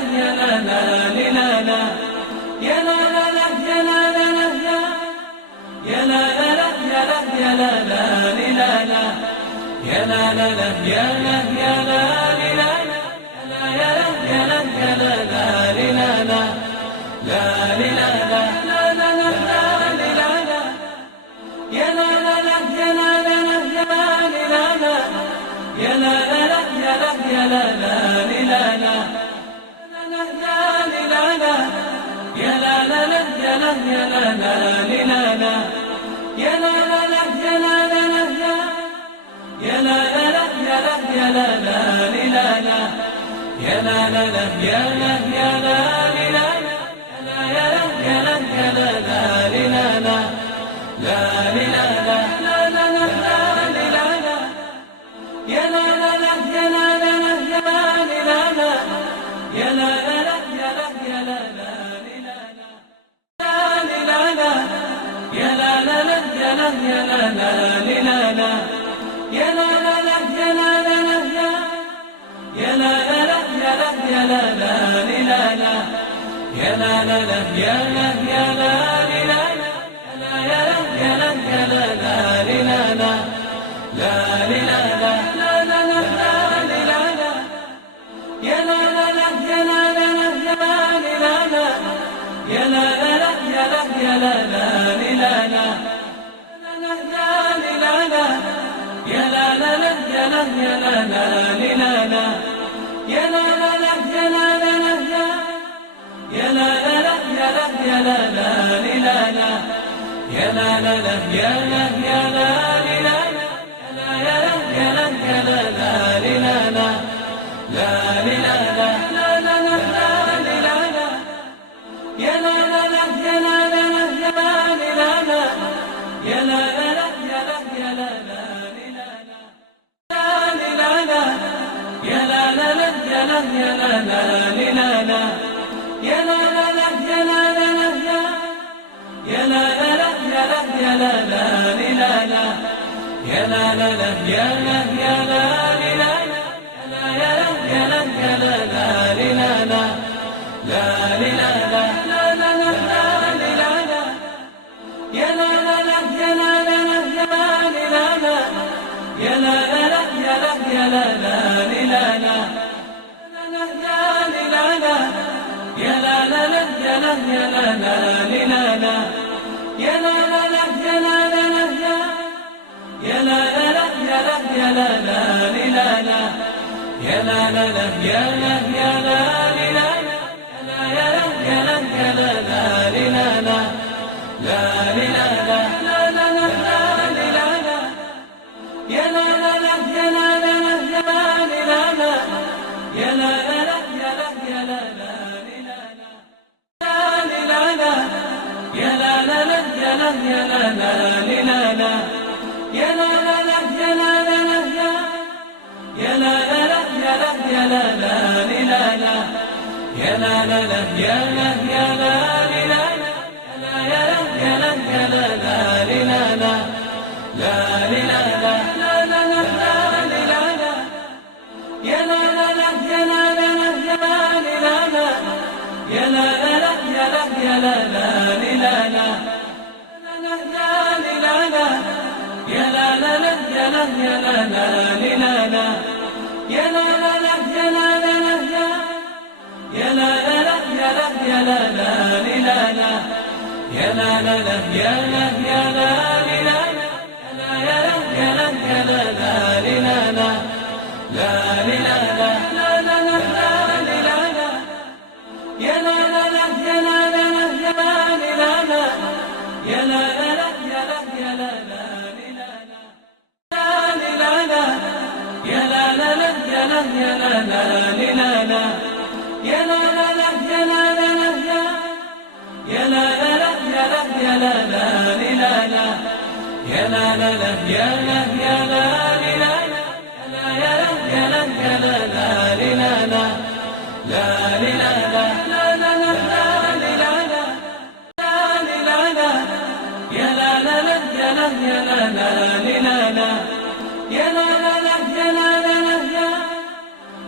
يا لا لا لا لا يا لا لا لا يا لا لا لا يا لا لا لا يا لا لا لا لا يا لا لا لا يا لا يا لا لا لا يا لا يا لا يا لا لا لا لا لا لا لا لا لا لا لا يا لا لا لا يا لا لا لا يا لا لا لا يا لا لا لا لا يا لا لا لا يا لا يا لا لا لا لا يا لا لا لا يا لا لا لا يا لا لا لا يا لا لا لا لا يا لا لا لا يا لا يا لا لا يا لا يا لا يا لا لا لا لا لا لا لا لا لا لا يا لا لا لا يا لا لا لا يا لا لا لا يا لا يا لا لا يا لا لا لا يا لا يا لا لا لا يا لا لا لا يا لا لا لا يا لا لا لا يا لا يا لا لا لا يا لا لا لا يا لا يا لا لا يا لا يا لا يا لا لا لا لا لا لا لا لا لا يا لا لا لا يا لا لا لا يا لا لا لا يا لا يا لا لا لا لا يا لا لا لا يا لا يا لا لا لا يا لا لا لا يا لا لا لا يا لا لا لا يا لا يا لا لا لا يا لا لا لا يا لا يا لا لا يا لا يا لا يا لا لا لا لا لا يا لا لا لا يا لا لا لا يا لا لا لا يا لا يا لا لا لا يا لا لا لا يا لا يا لا لا لا يا لا لا لا يا لا لا لا يا لا لا لا يا لا يا لا لا لا يا لا لا لا يا لا يا لا لا يا لا يا لا يا لا لا لا لا يا لا لا لا يا لا لا لا يا لا لا لا يا لا يا لا لا لا يا لا لا لا يا لا يا لا لا لا يا لا لا لا يا لا لا لا يا لا لا لا يا لا يا لا لا لا يا لا لا لا يا لا يا لا لا يا لا يا لا يا لا لا لا لا لا يا لا لا لا يا لا لا لا يا لا لا لا يا لا يا لا لا يا لا لا لا يا لا يا لا لا يا لا لا لا يا لا لا يا لا لا لا يا لا يا لا لا يا لا لا لا يا لا يا لا يا لا يا لا يا لا لا لا يا لا لا لا يا لا لا يا لا لا لا يا لا يا لا لا يا لا لا لا يا لا يا لا لا يا لا لا لا يا لا لا يا لا لا لا يا لا يا لا لا يا لا لا لا يا لا يا لا يا لا يا لا يا لا لا يا لا لا لا يا لا لا يا لا لا لا يا لا يا لا لا يا لا لا لا يا لا يا لا لا يا لا لا لا يا لا لا يا لا لا لا يا لا يا لا لا يا لا لا لا يا لا يا لا يا لا يا لا يا لا لا يا لا لا لا يا لا يا لا يا لا لا لا يا لا لا لا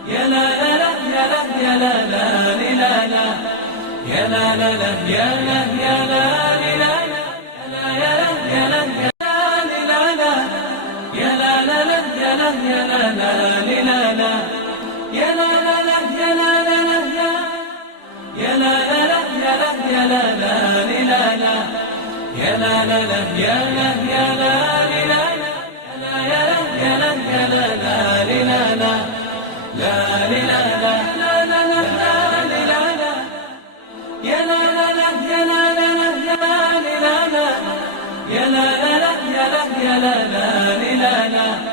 يا لا لا لا يا لا يا لا لا لا لا يا لا لا لا يا لا يا لا لا يا لا يا لا يا لا لا لا يا لا يا لا لا لا يا لا لا لا يا لا لا لا يا لا لا لا يا لا لا لا يا لا لا لا يا لا يا لا لا يا لا يا لا يا لا لا لا لا لا لا لا لا لا يا لا لا لا يا لا لا لا يا لا لا لا يا لا لا لا يا لا يا لا لا لا